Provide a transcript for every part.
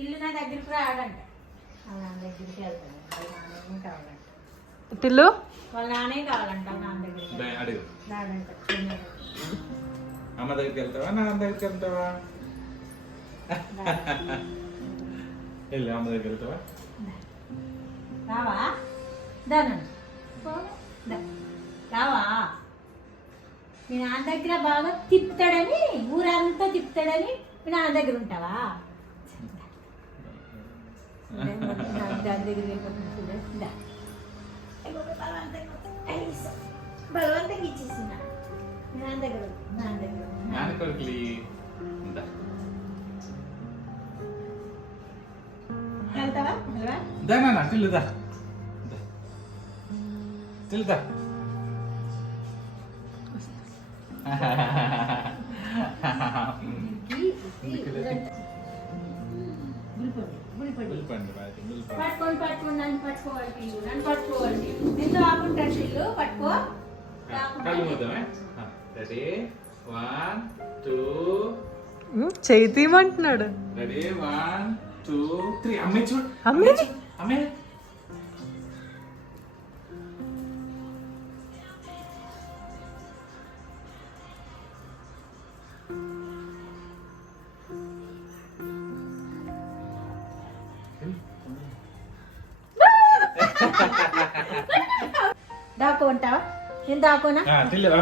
పిల్లి నా దగ్గరికి రాడంట, వాళ్ళ నాన్న దగ్గరికి వెళ్తాను, వాళ్ళ నాన్నే కావాలంట. పిల్లు వాళ్ళ నాన్నే కావాలంట, వాళ్ళ నాన్న దగ్గరికి రాడంట. అమ్మ దగ్గరికి వెళ్తావా, నాన్న దగ్గరికి వెళ్తావా? వెళ్ళి అమ్మ దగ్గరికి వెళ్తావా? రావా దాని రావా? మీ నాన్న దగ్గర బాగా తిప్పుతాడని, ఊరంతా తిప్పుతాడని మీ నాన్న దగ్గర ఉంటావా? దాని దగ్గర బలవంతంగా ఇచ్చేసిన మీ నాన్న దగ్గర, నాన్న దగ్గర వెళ్తావా? తిల్లుదా తిల్లుదా పట్టుకోండి పట్టుకోండి, నన్ను పట్టుకోవాలి పిల్లు, నన్ను పట్టుకోవాలి పిల్లు, నిన్ను ఆకుంటాడు పిల్లు, పట్టుకో. కళ్ళు మూద్దామే. రెడీ 1 2 చేయి తీయమంటున్నాడు. రెడీ 1 2 3. అమ్మే చూడు, అమ్మే అమ్మే దాక్కుంటావా? నేను దాకోనా?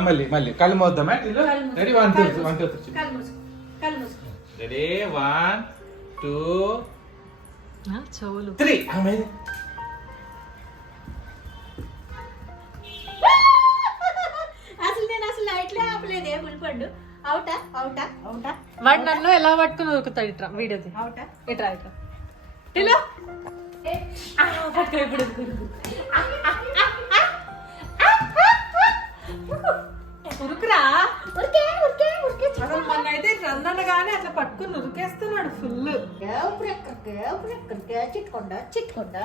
మళ్ళీ మళ్ళీ కళ్ళు మోద్దామా? రెడీ 1 2 1 2 3. కళ్ళు మూసుకో, కళ్ళు మూసుకో. రెడీ 1 2 చెవులు 3. అమ్మే అసలు లైట్లే ఆపలేదే పులిపండు. అవుటా అవుటా అవుటా? వాడు నన్ను ఎలా పట్టుకుని ఉరుకుతాడు. ఇట్రా వీడియోది, అవుటా? ఇట్రా ఇట్రా ఇల్లు పట్టుకో. ఇప్పుడు ఉరుకురా. అసలు మొన్నైతే రన్నగానే అట్లా పట్టుకుని ఉరికేస్తున్నాడు ఫుల్. చిట్టుకుండా చిట్టుకుండా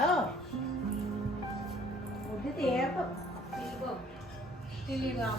తెలియగా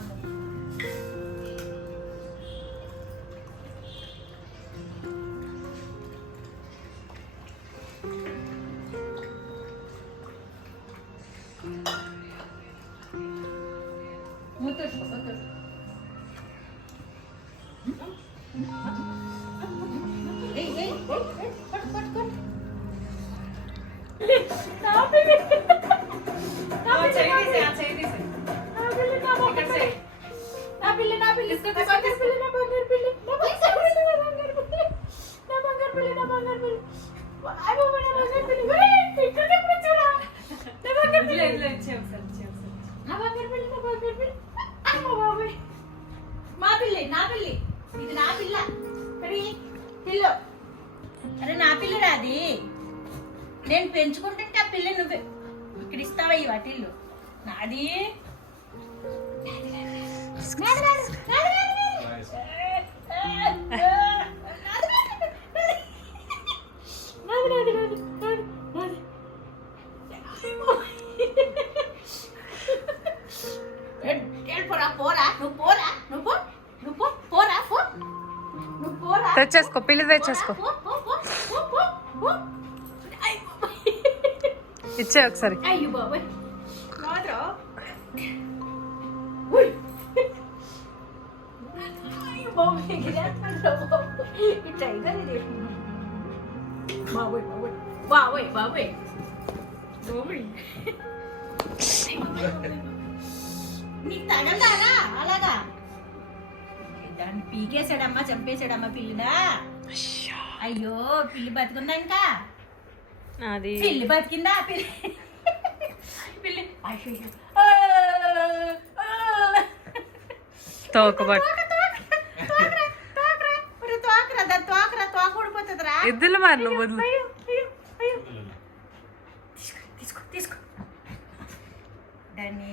మా పిల్లి, నా పిల్లి, ఇది నా పిల్ల. పిల్ల, అరే నా పిల్ల రాది. నేను పెంచుకుంటుంటే ఆ పిల్ల నువ్వు ఇక్కడ ఇస్తావా? ఈ వాటిల్లు నాది. పోరా నువ్వు, పోరా నువ్వు, నువ్వు పోరా, పో నువ్వు, పోరా. తెచ్చేసుకో, పిల్లి తెచ్చేసుకో. ఇచ్చే ఒకసారి. అయ్యో బాబాయ్ మాత్రం బాబోయ్ బాబోయ్ నీకు తగలదానా అలాగా? దాన్ని పీకేసాడమ్మా, చంపేశాడమ్మా పిల్లిదా. అయ్యో పిల్లి బతుకుందా? ఇంకా పిల్లి బతికిందా? పిల్లి పిల్లి తోక ఊడిపోతుందిరా. ఎద్దులు మరి నువ్వు తీసుకో తీసుకో దాన్ని